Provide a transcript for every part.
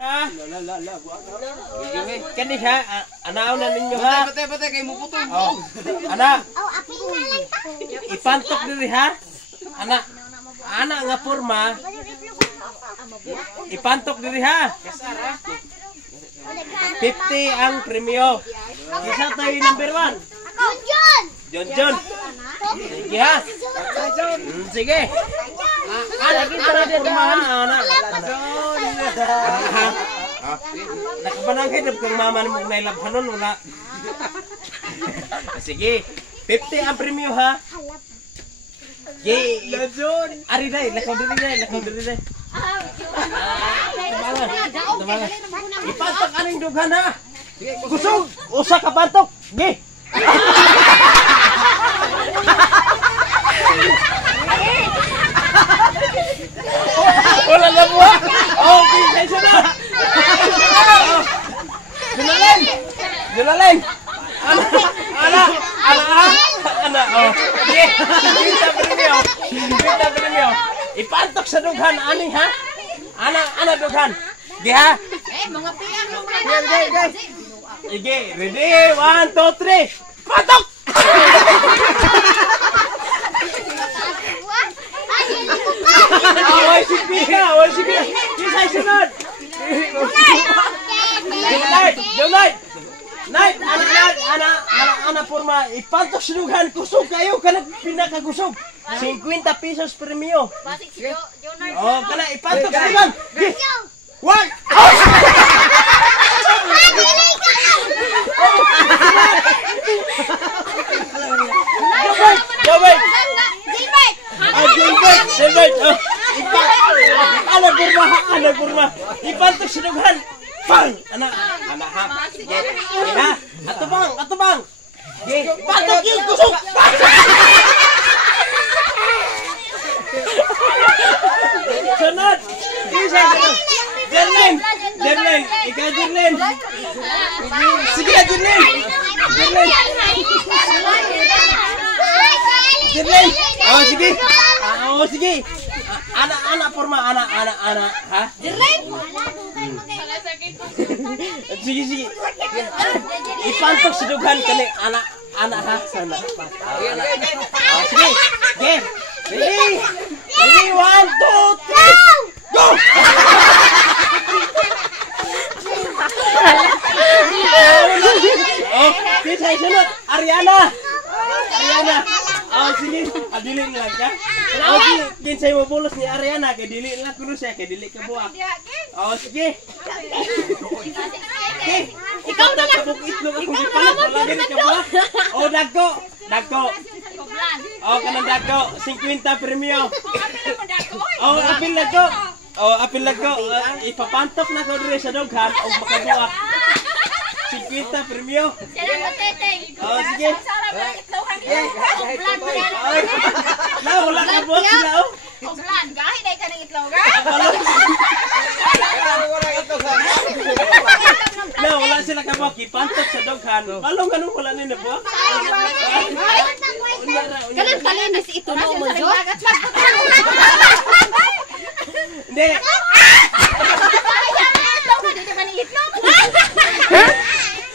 Ha? Kani ha? Anaw na ninyo ha? Bate kay mo putol. Oh. Ana. Oh, apil na lang ta. Ipantok diri ha? Ana. Ana nga porma. Ipantok diri ha? 50 ang premyo. Isa tayo number 1. Ako, John! John. Sige ha? Sige. Ana kita din kumahan ana. Nakapanangkay kung mama mo may labhanon wala. Sige. 50 ang premyo ha? Ye, John. Ari dai, lakaw diri dai. Tabangan. Ipantok aning dughan ha. Kusog, usa ka pantok. Ge. Wala na mo. Okay, kaysa na. Julalin. Ana. Oh. Ge. Kita premyo. Ipantok sa dughan ani ha. Ana dughan. Ge ha. Mga piyang nung Sige, ready? 1, 2, 3. Patok! Away sige. Kisay sunod. Night, ana porma ipantok sinugan kusog kayo kana pinakakusog. 50 pesos premyo. Oh, kana ipantok sinugan. One. Gilbert. Ana burma. Ipantok sinugan. Bang! Ana ha. Sige. Ha. Ato bang. Ge, patok yung kusog. Sunod. Isa. Jerlin. Ikaw Jerlin. Sige Jerlin. Oh sige. Sige. Ana porma ana ha? Jerlin! Sige. Ipantok sa dughan kani ana ha sana. Sige. Ge. Ready, 1, 2, 3. Go! Oh, kisay sunod. Ariana. Oh, sige. Adili lang ka. Oh, sige. Kinsay mo bulos ni Ariana. Kay dili lang kuno siya. Kay dili ka buwak. Oh, sige. Ikaw na lang. Wala dili ka buwak. Oh, dagko. Oh, kanang dagko. 50 premyo. Oh, apil dagko. Ipapantok na ko diri sa dughan og makabuwak. 50 premyo. Oh, sige. Wala ka buwak sila oh. Gahi day ka ng itloga. Wala sila ka buwak. Ipantok sa dughan. Balong ganun wala nila buwak. Kalang talinis ito no mo, Jo? Hindi.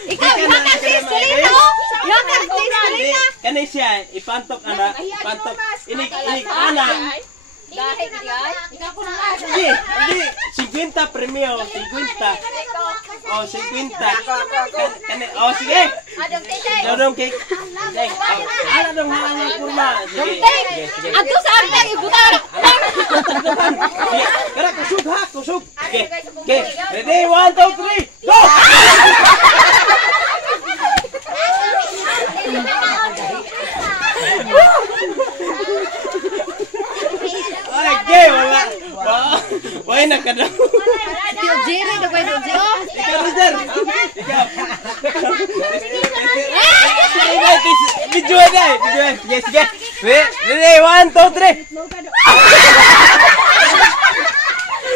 Ikaw, makasis lino! Yung makasis lino! Kanay siya, ipantok ana, ipantok. Inig ana. Hindi, 50 premyo, 50. Oh, 50. Kanay, oh sige. Dodong cake. Ana dong hangang kurma. Sige. Ato saan lang ibutar? Kara kusog. Okay. Ready, 1, 2, 3. Go! Okay, wala. Why nakadaw? Jerry, na pwede siya. Ikaw, Roger. Ikaw. Video na. Sige. Ready, 1, 2, 3.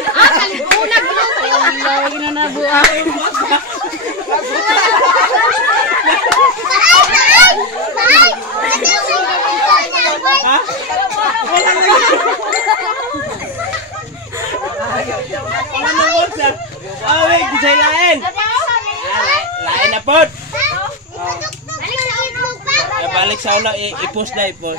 Kalipunag mo. Lagi na nabuhay. Ha? Wala na. Wala na bolsa. Awig, gisay lain. Lain na po. Balik sa ulo, i-post na, i-post.